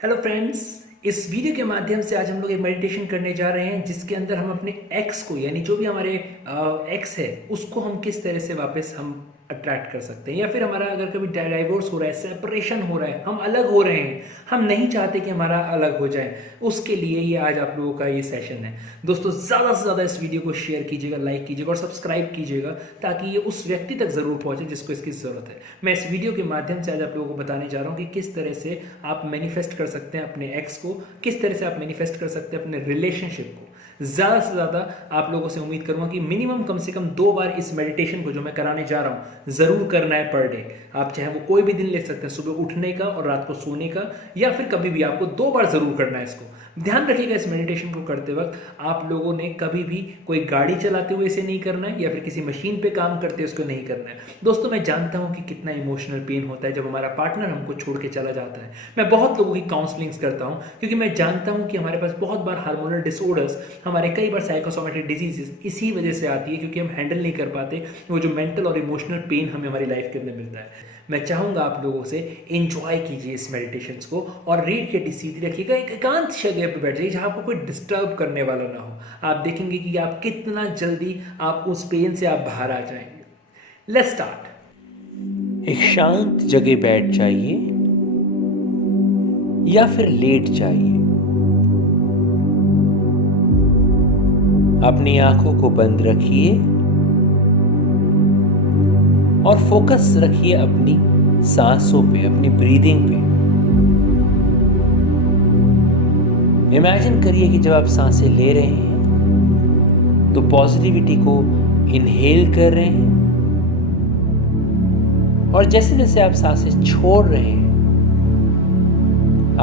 Hello friends. इस video के माध्यम से आज हम लोग एक मेडिटेशन करने जा रहे हैं जिसके अंदर हम अपने एक्स को यानी जो भी हमारे एक्स है उसको हम किस तरह से वापस हम अट्रैक्ट कर सकते हैं, या फिर हमारा अगर कभी डाइवोर्स हो रहा है, सेपरेशन हो रहा है, हम अलग हो रहे हैं, हम नहीं चाहते कि हमारा अलग हो जाए, उसके लिए ये आज आप लोगों का ये सेशन है। दोस्तों, ज़्यादा से ज़्यादा इस वीडियो को शेयर कीजिएगा, लाइक कीजिएगा और सब्सक्राइब कीजिएगा ताकि ये उस व्यक्ति तक ज़रूर पहुँचे जिसको इसकी ज़रूरत है। मैं इस वीडियो के माध्यम से आज आप लोगों को बताने जा रहा हूँ कि किस तरह से आप मैनिफेस्ट कर सकते हैं अपने एक्स को, किस तरह से आप मैनिफेस्ट कर सकते हैं अपने रिलेशनशिप को। ज़्यादा से ज़्यादा आप लोगों से उम्मीद करूँगा कि मिनिमम कम से कम 2 बार इस मेडिटेशन को जो मैं कराने जा रहा हूँ ज़रूर करना है पर डे। आप चाहे वो कोई भी दिन ले सकते हैं, सुबह उठने का और रात को सोने का, या फिर कभी भी आपको 2 बार ज़रूर करना है इसको। ध्यान रखिएगा, इस मेडिटेशन को करते वक्त आप लोगों ने कभी भी कोई गाड़ी चलाते हुए इसे नहीं करना है या फिर किसी मशीन पे काम करते हुए इसको नहीं करना है। दोस्तों, मैं जानता हूँ कि कितना इमोशनल पेन होता है जब हमारा पार्टनर हमको छोड़ के चला जाता है। मैं बहुत लोगों की काउंसलिंग्स करता हूँ क्योंकि मैं जानता हूँ कि हमारे पास बहुत बार हार्मोनल डिसऑर्डर्स, हमारे कई बार साइकोसोमेटिक डिजीजेस इसी वजह से आती है क्योंकि हम हैंडल नहीं कर पाते वो जो मेंटल और इमोशनल पेन हमें हमारी लाइफ के अंदर मिलता है। मैं चाहूँगा आप लोगों से एंजॉय कीजिए इस मेडिटेशंस को और रीड के सीधी रखिएगा, एक एकांत जगह पर बैठ जाइए जहाँ आपको कोई डिस्टर्ब करने वाला ना हो। आप देखेंगे कि आप कितना जल्दी आप उस पेन से आप बाहर आ जाएंगे। Let's start. एक शांत जगह बैठ जाइए या फिर लेट जाइए। अपनी आंखों को बंद रखिए और फोकस रखिए अपनी सांसों पे, अपनी ब्रीदिंग पे। इमेजिन करिए कि जब आप सांसें ले रहे हैं तो पॉजिटिविटी को इनहेल कर रहे हैं और जैसे जैसे आप सांसें छोड़ रहे हैं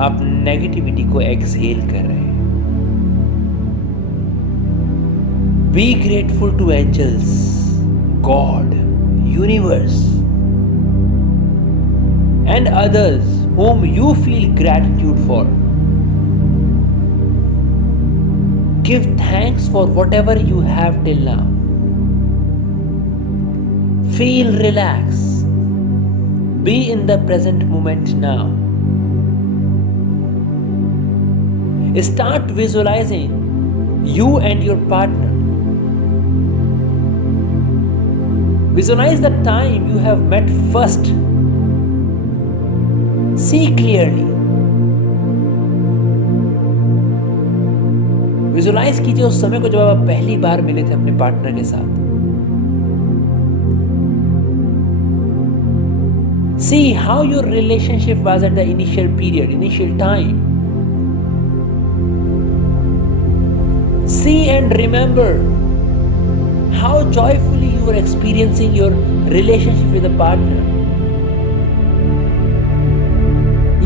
आप नेगेटिविटी को एक्सहेल कर रहे हैं। Be grateful to angels, God, universe and others whom you feel gratitude for. Give thanks for whatever you have till now. Feel relaxed. Be in the present moment now. Start visualizing you and your partner. Visualize the time you have met first. See clearly. Visualize कीजिए उस समय को जब आप पहली बार मिले थे अपने पार्टनर के साथ। See how your relationship was at the initial period, initial time. See and remember how joyfully you are experiencing your relationship with a partner.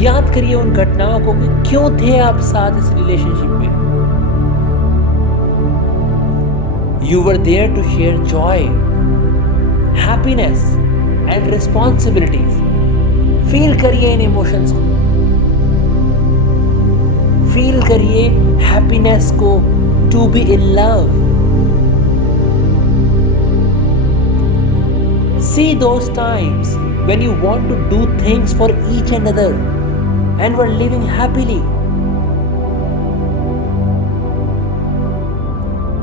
याद करिए उन घटनाओं को कि क्यों थे आप साथ इस रिलेशनशिप में। You were there to share joy, happiness and responsibilities. Feel करिए इन इमोशंस को, फील करिए हैप्पीनेस को, to be in love. See those times when you want to do things for each another and were living happily.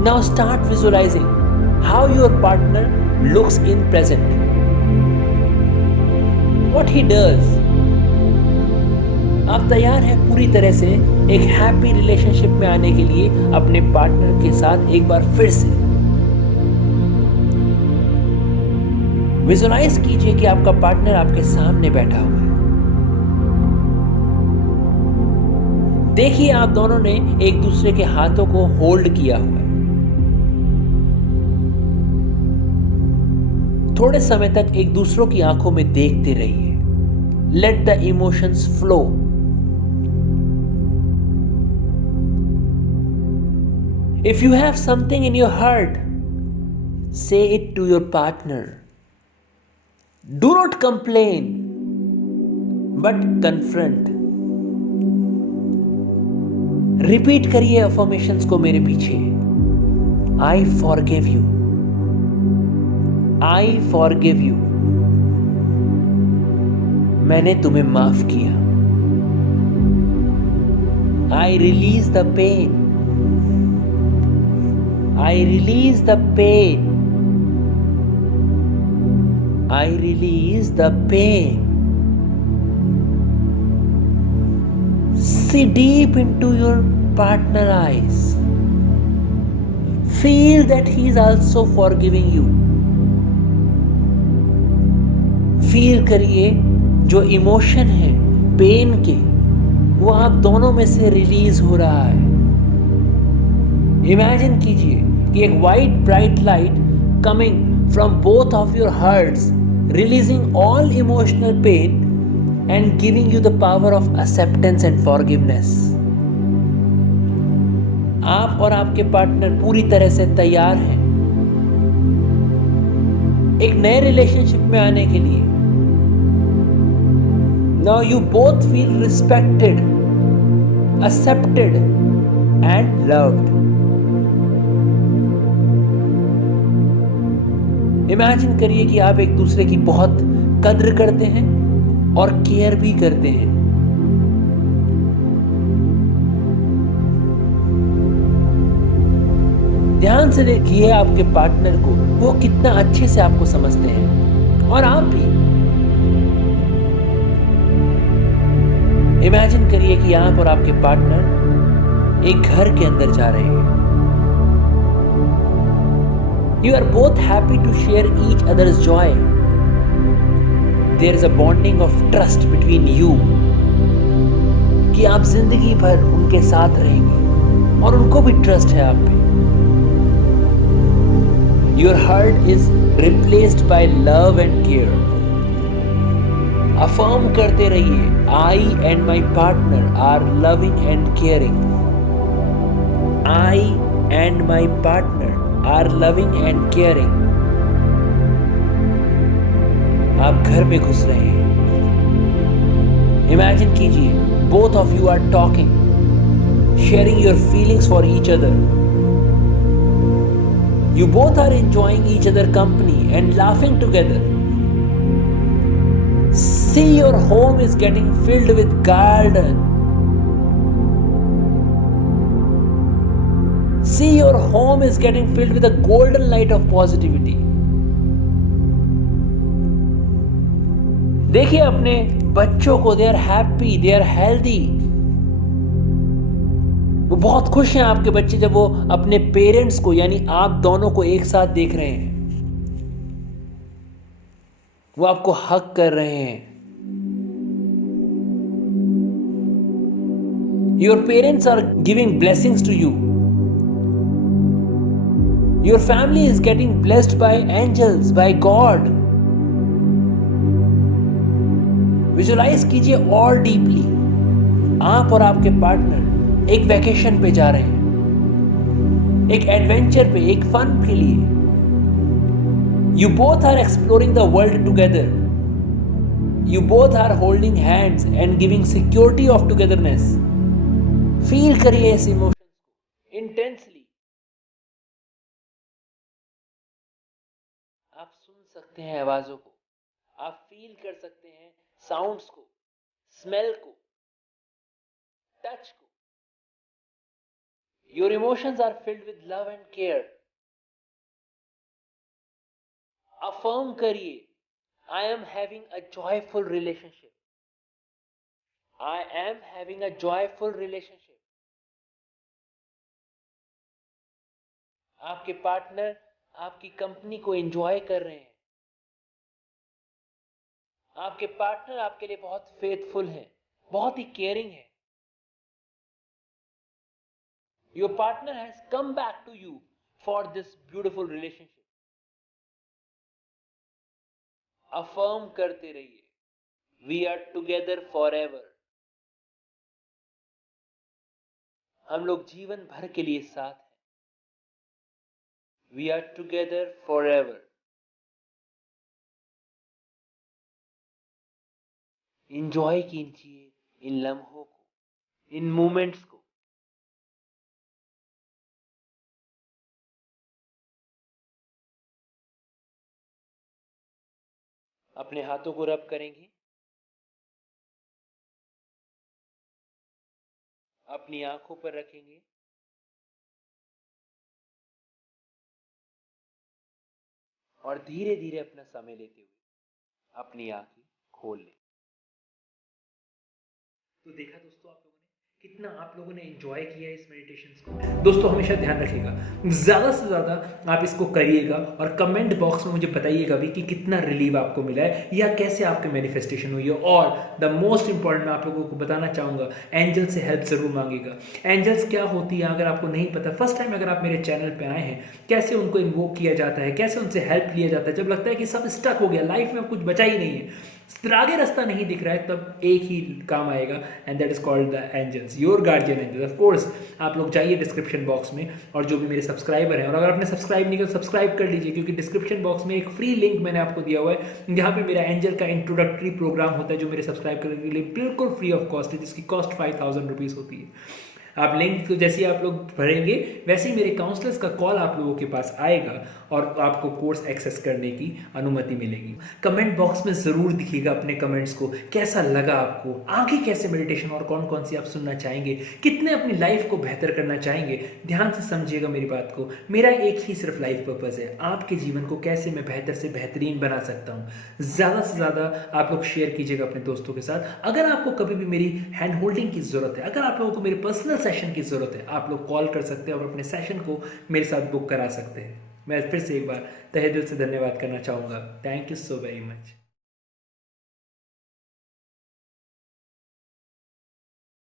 Now start visualizing how your partner looks in present. What he does. आप तैयार हैं पूरी तरह से एक happy relationship में आने के लिए अपने पार्टनर के साथ एक बार फिर से विजुलाइज कीजिए कि आपका पार्टनर आपके सामने बैठा हुआ है। देखिए आप दोनों ने एक दूसरे के हाथों को होल्ड किया हुआ है। थोड़े समय तक एक दूसरों की आंखों में देखते रहिए। Let the emotions flow. If you have something in your heart, say it to your partner. Do not complain, but confront. Repeat करिए अफर्मेशंस को मेरे पीछे। I forgive you. I forgive you. मैंने तुम्हें माफ किया। I release the pain. I release the pain. I release the pain. See deep into your partner's eyes. Feel that he is also forgiving you. Feel करिए जो emotion है pen के, वो आप दोनों में से रिलीज हो रहा है। इमेजिन कीजिए कि एक white bright light coming from both of your hearts, releasing all emotional pain and giving you the power of acceptance and forgiveness. आप और आपके पार्टनर पूरी तरह से तैयार हैं एक नए रिलेशनशिप में आने के लिए। Now you both feel respected, accepted and loved. Imagine करिए कि आप एक दूसरे की बहुत कद्र करते हैं और केयर भी करते हैं। ध्यान से देखिए आपके पार्टनर को, वो कितना अच्छे से आपको समझते हैं और आप भी। इमेजिन करिए कि आप और आपके पार्टनर एक घर के अंदर जा रहे हैं। You are both happy to share each others joy. There is a bonding of trust between you कि आप जिंदगी भर उनके साथ रहेंगे और उनको भी ट्रस्ट है आप पे। Your heart is replaced by love and care. Affirm करते रहिए, I and my partner are loving and caring. I and my partner are loving and caring. आप घर में घुस रहे हैं। इमेजिन कीजिए, both of you are talking, sharing your feelings for each other. You both are enjoying each other company and laughing together. See your home is getting filled with garden. See your home is getting filled with a golden light of positivity. देखिए अपने बच्चों को, they are happy, they are healthy. वो बहुत खुश हैं आपके बच्चे जब वो अपने पेरेंट्स को यानी आप दोनों को एक साथ देख रहे हैं। वो आपको हग कर रहे हैं। Your parents are giving blessings to you. Your family is getting blessed by angels, by God. Visualize कीजिए और डीपली, आप और आपके पार्टनर एक वैकेशन पे जा रहे हैं, एक एडवेंचर पे, एक फन के लिए। You both are exploring the world together. You both are holding hands and giving security of togetherness. Feel करिए इस इमोशन को इंटेंसली। आप सुन सकते हैं आवाजों को, आप फील कर सकते हैं साउंड्स को, स्मेल को, टच को। Your emotions are filled with love and care. Affirm करिए, I am having a joyful relationship. I am having a joyful relationship. आपके पार्टनर आपकी कंपनी को एंजॉय कर रहे हैं। आपके पार्टनर आपके लिए बहुत फेथफुल है, बहुत ही केयरिंग है। Your partner has come back to you for this beautiful relationship. Affirm करते रहिए, we are together forever. हम लोग जीवन भर के लिए साथ हैं। We are together forever. Enjoy कीजिए इन लम्हों को, इन मोमेंट्स को। अपने हाथों को रब करेंगे, अपनी आंखों पर रखेंगे और धीरे धीरे अपना समय लेते हुए अपनी आंखें खोल लें। तो देखा दोस्तों आप लोगों ने कितना आप लोगों ने एंजॉय किया इस मेडिटेशंस को। दोस्तों हमेशा ध्यान रखिएगा, ज़्यादा से ज़्यादा आप इसको करिएगा और कमेंट बॉक्स में मुझे बताइएगा भी कि कितना रिलीव आपको मिला है या कैसे आपके मैनिफेस्टेशन हुई है। और द मोस्ट इंपॉर्टेंट मैं आप लोगों को बताना चाहूँगा, एंजल से हेल्प ज़रूर मांगेगा। एंजल्स क्या होती है अगर आपको नहीं पता, फर्स्ट टाइम अगर आप मेरे चैनल पर आए हैं, कैसे उनको इन्वोक किया जाता है, कैसे उनसे हेल्प लिया जाता है जब लगता है कि सब स्टक हो गया, लाइफ में कुछ बचा ही नहीं है, आगे रास्ता नहीं दिख रहा है, तब एक ही काम आएगा and that is called the angels, your guardian angels. Of course आप लोग जाइए डिस्क्रिप्शन बॉक्स में, और जो भी मेरे सब्सक्राइबर हैं, और अगर आपने सब्सक्राइब नहीं किया तो सब्सक्राइब कर लीजिए, क्योंकि डिस्क्रिप्शन बॉक्स में एक फ्री लिंक मैंने आपको दिया हुआ है जहाँ पे मेरा एंजल का इंट्रोडक्टरी प्रोग्राम होता है जो मेरे सब्सक्राइब करने के लिए बिल्कुल फ्री ऑफ कॉस्ट है, जिसकी कॉस्ट 5000 रुपीज़ होती है। आप लिंक तो जैसे ही आप लोग भरेंगे वैसे ही मेरे काउंसलर्स का कॉल आप लोगों के पास आएगा और आपको कोर्स एक्सेस करने की अनुमति मिलेगी। कमेंट बॉक्स में ज़रूर दिखिएगा अपने कमेंट्स को, कैसा लगा आपको, आगे कैसे मेडिटेशन और कौन कौन सी आप सुनना चाहेंगे, कितने अपनी लाइफ को बेहतर करना चाहेंगे। ध्यान से समझिएगा मेरी बात को, मेरा एक ही सिर्फ लाइफ पर्पज़ है, आपके जीवन को कैसे मैं बेहतर से बेहतरीन बना सकता हूँ। ज़्यादा से ज़्यादा आप लोग शेयर कीजिएगा अपने दोस्तों के साथ। अगर आपको कभी भी मेरी हैंड होल्डिंग की ज़रूरत है, अगर आप लोगों को मेरे पर्सनल सेशन की ज़रूरत है, आप लोग कॉल कर सकते हैं और अपने सेशन को मेरे साथ बुक करा सकते हैं। मैं फिर से एक बार तहे दिल से धन्यवाद करना चाहूँगा। Thank you so very much.